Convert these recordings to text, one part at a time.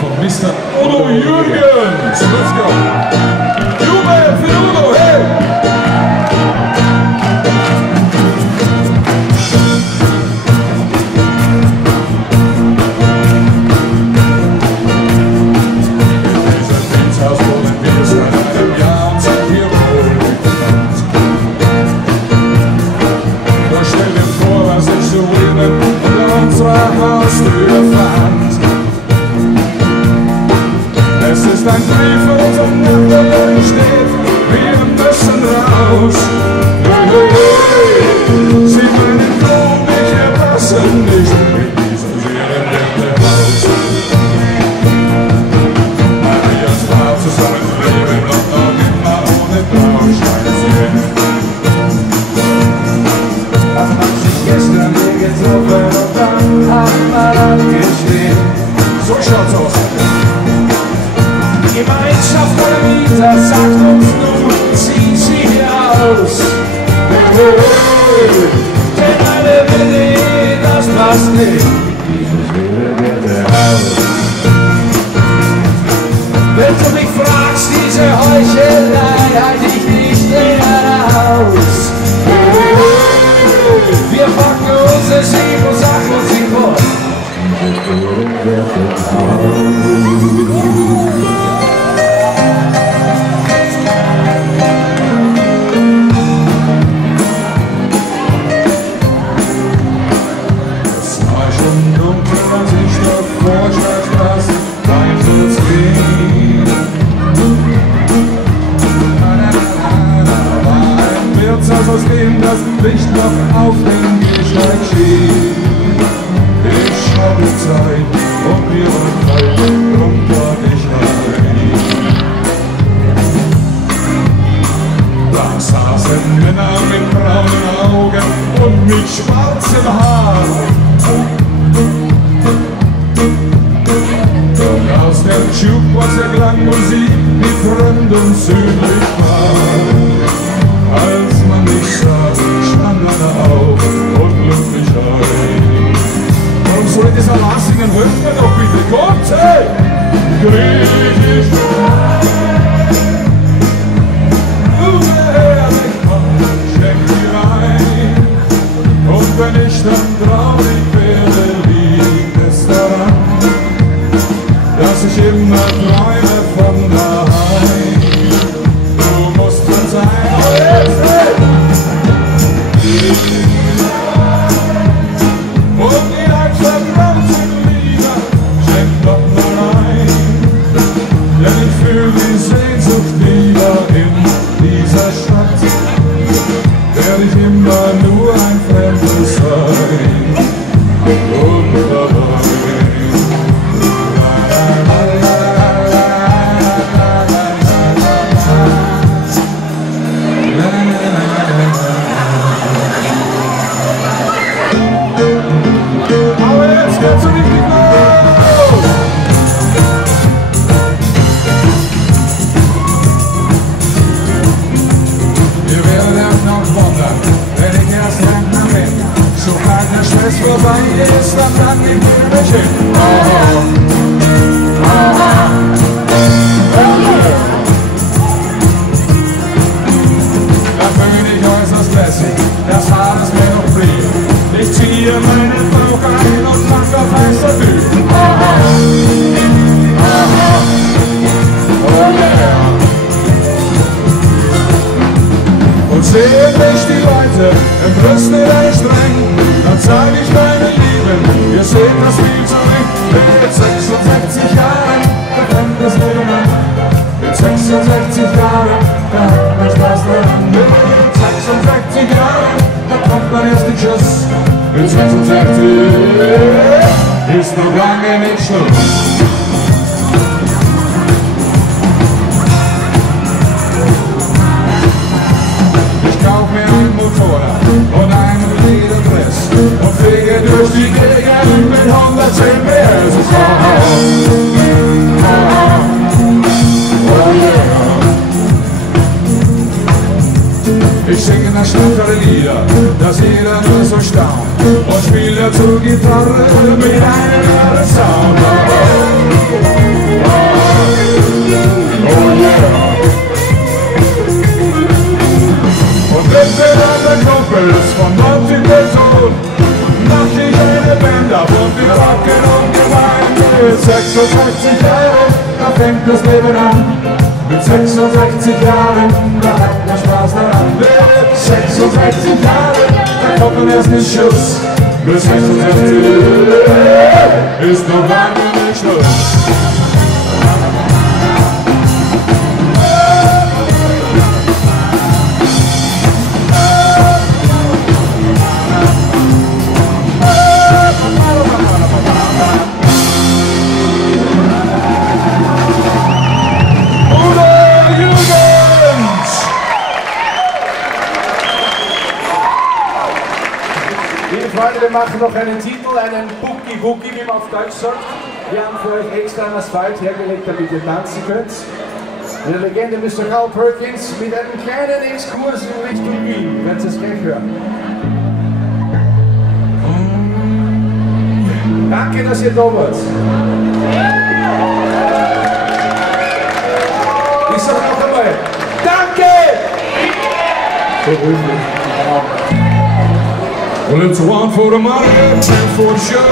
von Mr. Udo Jürgens. Let's go. Jubel für Udo, hey! Es ist ein Brief von unserem Nachbarn, der steht, wir müssen raus. Sie meinen, glaub ich, wir passen nicht in diesem seelenwerte Haus. Wir zwar zusammen leben und noch immer ohne Traumstein sehen. Das hat sich gestern hier getroffen und dann hat man abgeschrieben. So schaut's aus. Gemeinschaft der Mieter sagt uns nun, zieh sie hier aus. Denn alle Wille, das passt nicht, dieses seelenwerte Haus. Wenn du mich fragst, diese Heuchelei halte ich nicht mehr aus. Wir packen unsere Sieben, Sachen und sie fort. Dieses seelenwerte Haus. Aus dem das Licht noch auf dem Gehsteig steht. Ich habe Zeit und wir wollen frei, drum trag ich rein. Da saßen Männer mit braunen Augen und mit schwarzem Haar. Und aus dem Jukebox erklang Musik, die fremd und südlich war. Als man mich sah, stand einer auf und lud mich ein. Warum soll ich dieser lassigen Rhythmen noch bitte? Kommt, hey! Griechisch her, ich komm, schenk mir ein. Und wenn ich dann traurig werde, liegt es daran, dass ich immer träume von daheim. Du musst verzeihen. Und die verbrannten Lieder schenkt doch nur ein, denn ich fühl die Sehnsucht wieder in dieser Stadt, werde ich immer nur ein Fremder sein und dabei. Wenn es vorbei ist, dann kann ich mir nicht hin. Dafür bin ich äußerst lässig, das Haar ist mir noch blieb. Ich ziehe meinen Bauch ein und mach auf heißer Bühne. Und sehen mich die Leute im Brüste streng, dann zeig ich meine Lieben, ihr seht das viel zu recht. Mit 66 Jahren, da kommt das Leben an. Mit 66 Jahren, da hat man Spaß daran. Mit 66 Jahren, da kommt mein erster Schuss. Mit 66 ist noch lange nicht Schluss. Ich kauf mir ein Motorrad und einen Lederdress und fliege durch die Gegend mit 110 PS. Ich singe das schnellere Lieder, dass jeder nur so staunt, und spiele dazu Gitarre mit einem anderen Sound. 66 Jahren, da fängt das Leben an. Mit 66 Jahren, da hat man Spaß daran. Mit 66 Jahren, da kommt man erst in Schuss. Mit 66 ist noch lange nicht Schluss. Freunde, wir machen noch einen Titel, einen Boogie-Woogie, wie man auf Deutsch sagt. Wir haben für euch extra einen Asphalt hergelegt, damit ihr tanzen könnt. Mit der Legende Mr. Carl Perkins mit einem kleinen Exkurs in Richtung Wien. Werdet ihr es gleich hören. Danke, dass ihr da wart. Ich sag noch einmal, danke! So rühmlich. Well, it's one for the money, two for the show.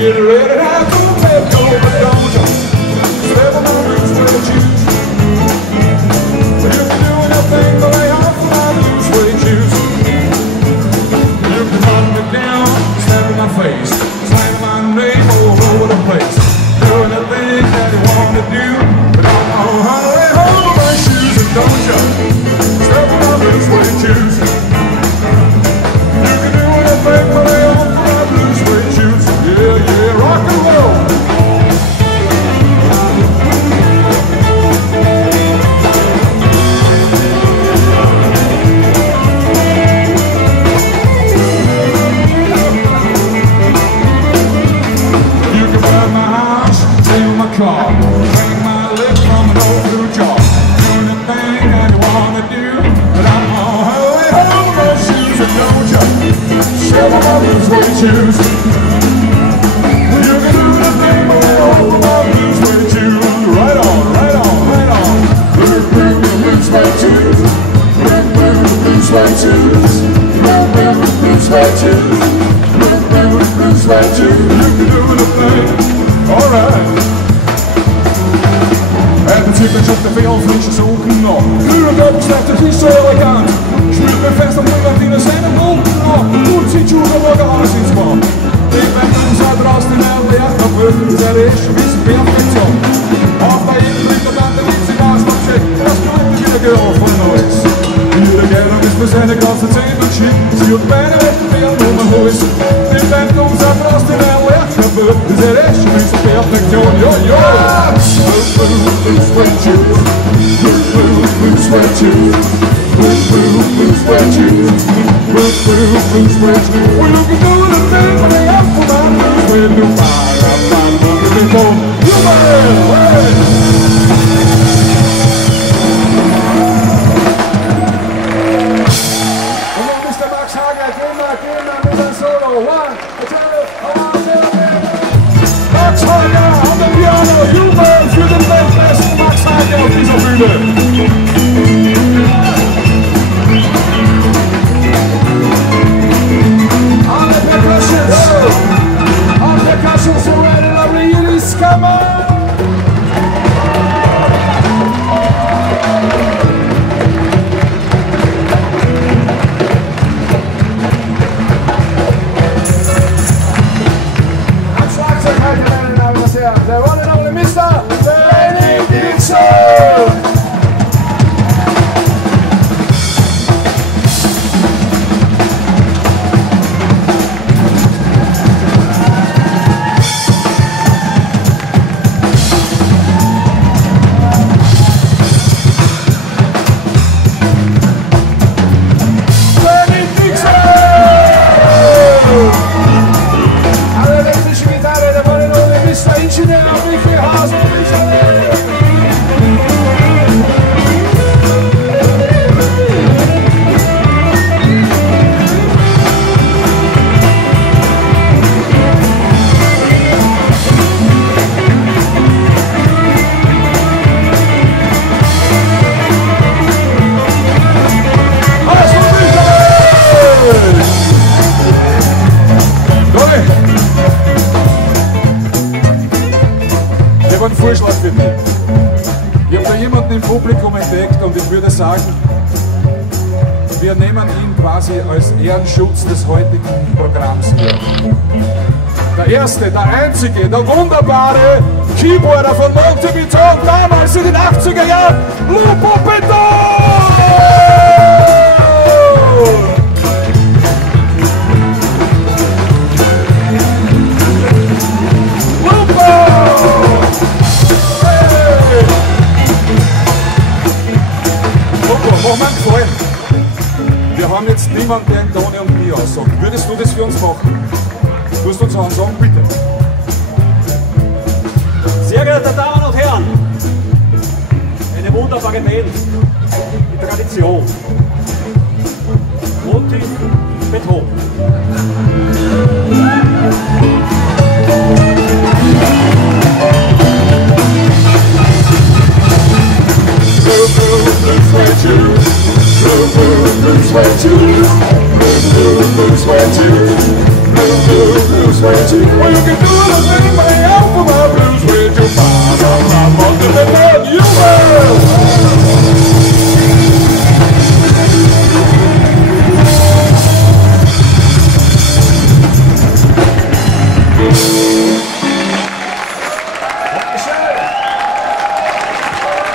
You get ready to have to pay, go, but don't you? Step on the roots where you choose. If you're doing your thing, but lay off my blues where you choose. You can run me down, step in my face, slam my name all over the place. Doing the thing that you want to do, but I'm on the way home with my shoes, and don't you? Step on my blues where you choose. Rock and roll! You can buy my house, steal my car, drink my lips from an old blue jar. Doing the thing that you wanna do, but I'm on my way home with my shoes, and don't you? Shove my blues where you choose. Typisch auf der Fehlfrische suchen noch. Früher gab es schlecht, das ist so elegant. Spielt mir fest, am Monat in der Szene Munden noch. Und zieht Schuhe, morgen alles ins Mann. Ich bin uns da draußen in der Welt, aber wirklich, das ist ein bisschen Perfektion. Auch bei jedem mit der Band, der witzig aus, man sagt, das könnte wieder gehört von Neues. Jeder gerne ist für seine ganze Zeit und shit. Sie hat beide mit dem Fehlen um ein Haus. Ich bin uns da draußen in der Welt, aber wirklich, das ist ein bisschen Perfektion. Jo, jo! Blue sweat shoes, blue sweat shoes, blue sweat shoes, blue sweat shoes. Well, you can do the thing when they up for my blues. When you fire up my blues before you Mr. Max Hager, geh mal mit einem Solo. One, two, Max Hager on the piano, Huber für den Weltbesten Max Hager auf dieser Bühne. On the percussion, so ready, lovely Ulis, come on! The one and only Mr. Benny Dixon! Benny Dixon! Alla elettrici chitarre, the one and only Mr. Engineer Vorschlag für dich. Ich habe da jemanden im Publikum entdeckt und ich würde sagen, wir nehmen ihn quasi als Ehrenschutz des heutigen Programms hier. Der erste, der einzige, der wunderbare Keyboarder von Montevideo damals in den 80er Jahren, Lupo Beton! Lupo! Hey! Lupo, mach mir einen Gefallen. Wir haben jetzt niemanden, der in Toni und mir aussagt. Würdest du das für uns machen? Du musst uns auch sagen, bitte. Sehr geehrte Damen und Herren, eine wunderbare Band, die Tradition. Monty Beton. Well, you can do anything but out for my blues with you. I'm under the bed, you will.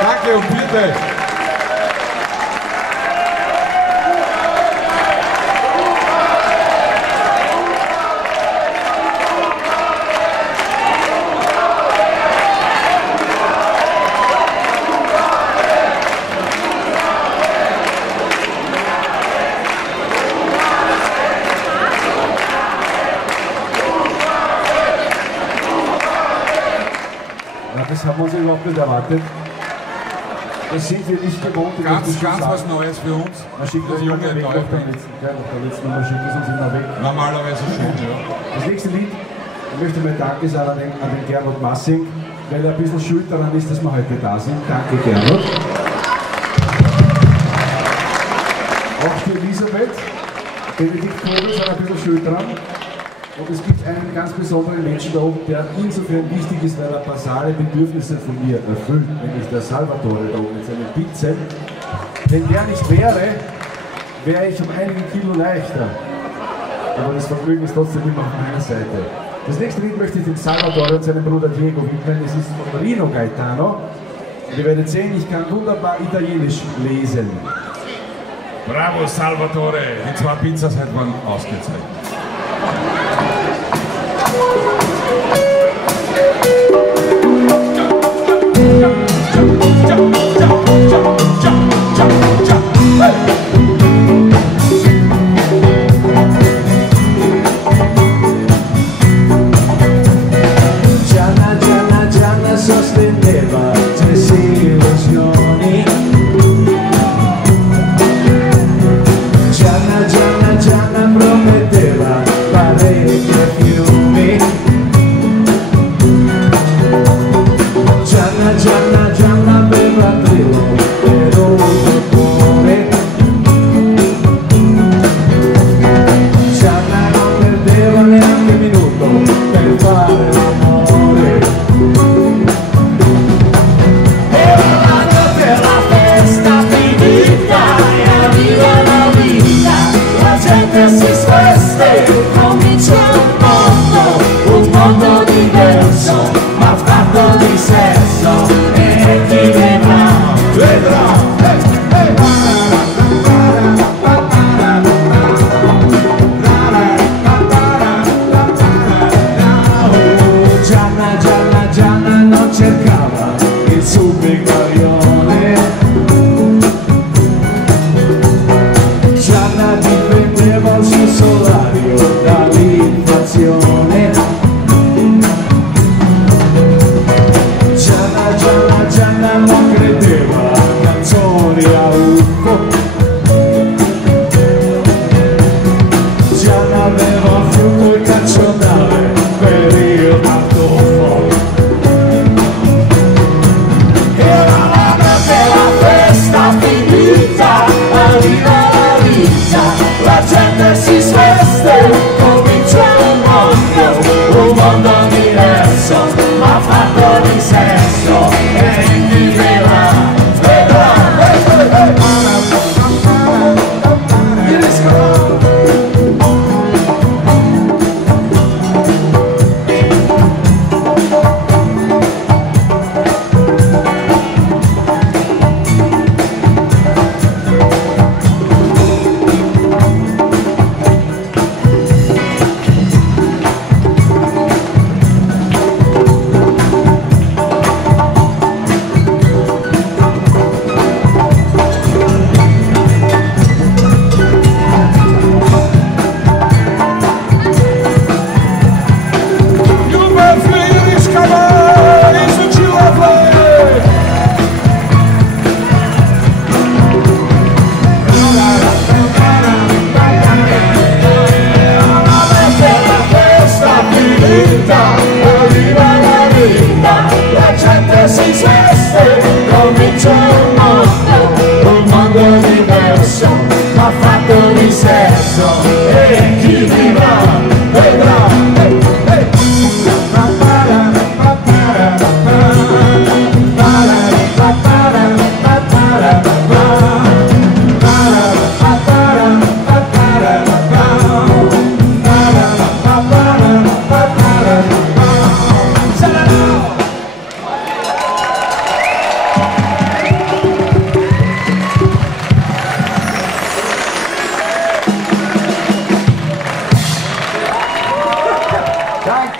Danke und bitte. Das haben wir uns überhaupt nicht erwartet. Das sind wir nicht gewohnt. Ganz was Neues für uns. Man schickt das uns junge weg neue auf der letzten Nummer schickt es uns immer weg. Normalerweise schon, ja. Das nächste Lied, ich möchte mal Danke sagen an den Gernot Massing, weil er ein bisschen schuld daran ist, dass wir heute da sind. Danke Gernot. Auch für Elisabeth, Benedikt Vogel sind ein bisschen schuld dran. Und es gibt einen ganz besonderen Menschen da oben, der insofern wichtig ist, weil er basale Bedürfnisse von mir erfüllt, nämlich der Salvatore da oben mit seinen Bizeps. Wenn der nicht wäre, wäre ich um einige Kilo leichter. Aber das Vergnügen ist trotzdem immer auf meiner Seite. Das nächste Lied möchte ich dem Salvatore und seinem Bruder Diego widmen. Es ist von Rino Gaetano. Und ihr werdet sehen, ich kann wunderbar Italienisch lesen. Bravo Salvatore! Die 2 Pizzas heute waren ausgezeichnet. Gianna sosteneva 3 illusioni. Gianna prometteva parecchi fiumi. Gianna aveva trillo per un cuore. Gianna non perdeva neanche un minuto per fare l'amore. Era la notte, la festa finita e arriva la vita. La gente si sveste, comincia un mondo diverso, ma fatto di sesso. E chi vedrà, vedrà. Gianna non cercava il subicarione. Gianna dipendeva il suo salario dall'inflazione. Gianna non credeva a canzoni a UFO. Gianna aveva frutto il caccionale per il martofo. Era la notte, la festa finita, arriva la vita, la gente si sveste, comincia un mondo diverso, ma fatto di sesso.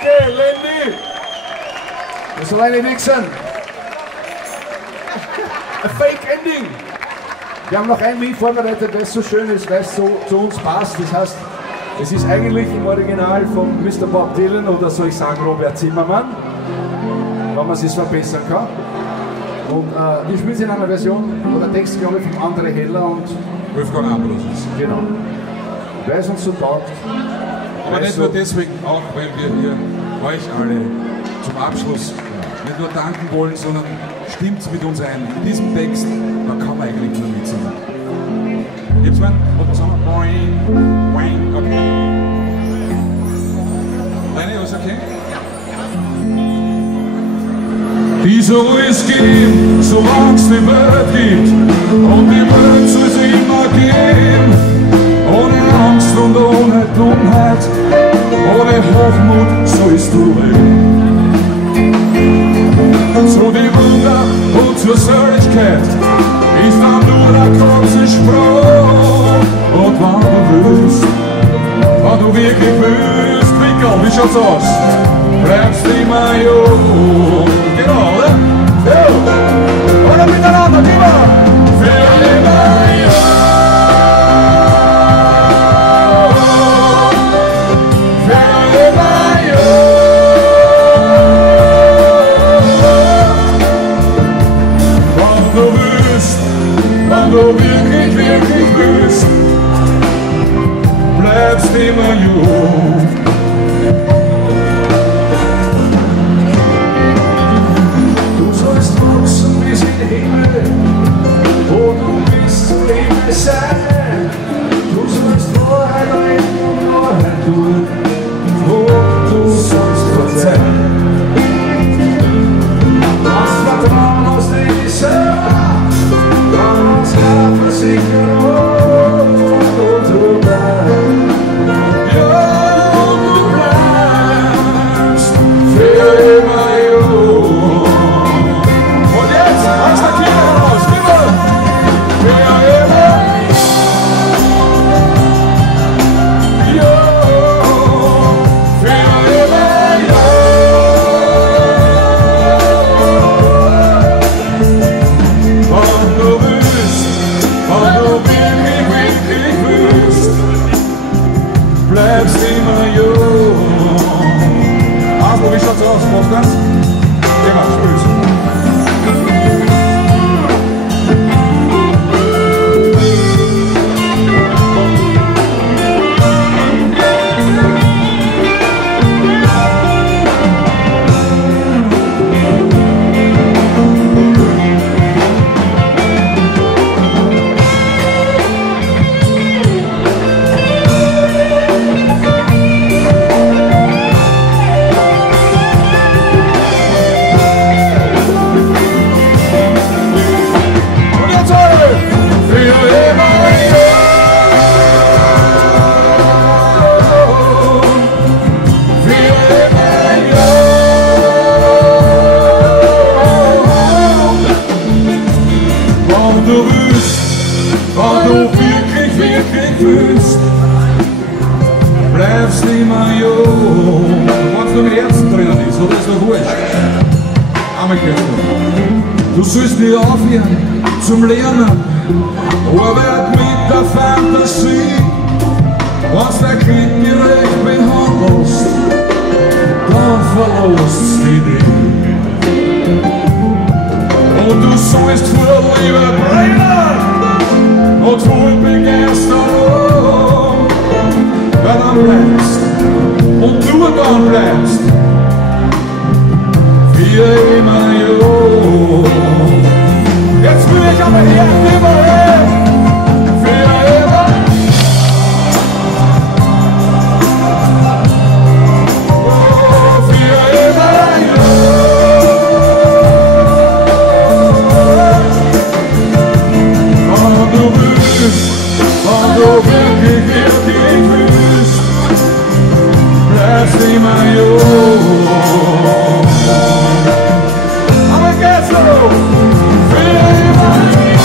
Danke, Lenny! Das soll eine nix sein. Ein Fake Ending! Wir haben noch ein Lied vorbereitet, das so schön ist, weil es so zu uns passt. Das heißt, es ist eigentlich im Original von Mr. Bob Dylan oder soll ich sagen Robert Zimmermann, wenn man es sich verbessern kann. Und wir spielen es in einer Version, wo der Text, glaube ich, von André Heller und Wolfgang Ambros ist. genau. Weil es uns so taugt. Aber nicht nur deswegen, auch weil wir hier euch alle zum Abschluss nicht nur danken wollen, sondern stimmt mit uns ein. In diesem Text, da kann man eigentlich nur mitsingen. Gibt's mal? Was sagen wir? Boing, boing, okay. Lenny, alles okay? Dieser Whisky, solange es die Welt gibt, und die Welt soll es immer geben. Ohne Angst und ohne Dummheit, ohne Hochmut sollst du leben. Zu die Wunder und zur Seligkeit ist dann nur ein kurzer Sprung. Und wenn du willst, wenn du wirklich willst, Wickel, wie schaut's aus? Bleibst immer jung. Genau, oder? Ja. Oder miteinander, lieber! Für immer jung. Wenn du wirklich, wirklich willst, bleibst immer jung. Du sollst wachsen bis in den Himmel, wo du bis zum Leben sein. Du sollst Wahrheit reden und Wahrheit tun, wo du sollst verzeihen. Hast Vertrauen aus dir selber, ganz klar versichern und du bleibst. Ja, du bleibst für immer jung. Und jetzt, aus der Kirche raus, immer für immer jung. Für immer jung. Und du wenn du wirklich, wirklich willst, bleibst immer jung. Also, wie schaut's aus, Wolfgang? Immer, spiel's. Wenn du wirklich, wirklich willst, bleibst immer jung. Wenn du im Herzen drinnen ist, oder ist doch wurscht? Einmal gehört. Du sollst nicht aufhören zum Lernen, arbeit mit der Fantasie. Wenn du dein Kind gerecht behandelst, dann verlässt dich nicht. Und du sollst vor Liebe brennen und voll Begeisterung, weil dann bleibst und nur dann bleibst für immer jung. Jetzt will ich aber hier immer hin, für immer. Oh, für immer jung. Wenn du wirklich, wirklich willst, bleibst immer jung. Aber geht's so? Für immer jung.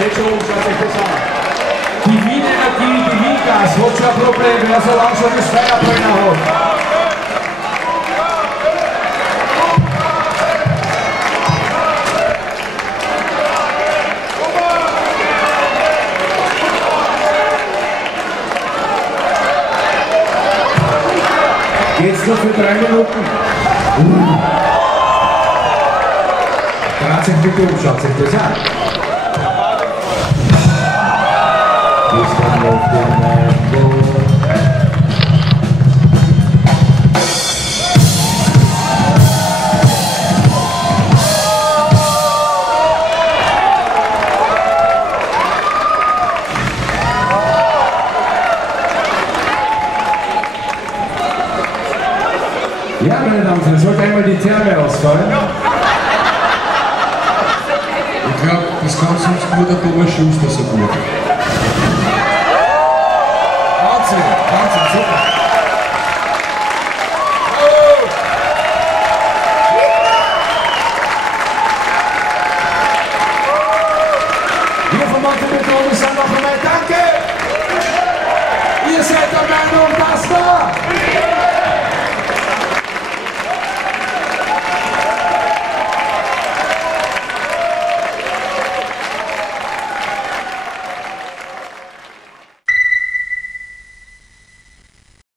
steht schon rum, schaut euch das an. Die Wien-Energie, die Wien-Gas, hat schon ein Problem, wer so langsam das Feuerbrenner hat. Geht's nur für 3 Minuten? 30 Minuten, schaut sich das an. Gestern auf dem Boot. Ja, meine Damen und Herren, sollte einmal die Therme ausfallen. Ich glaube, das kann sonst nur der Thomas Schuster so gut. Wahnsinn, Wahnsinn, super. Wir von Montenegro sind noch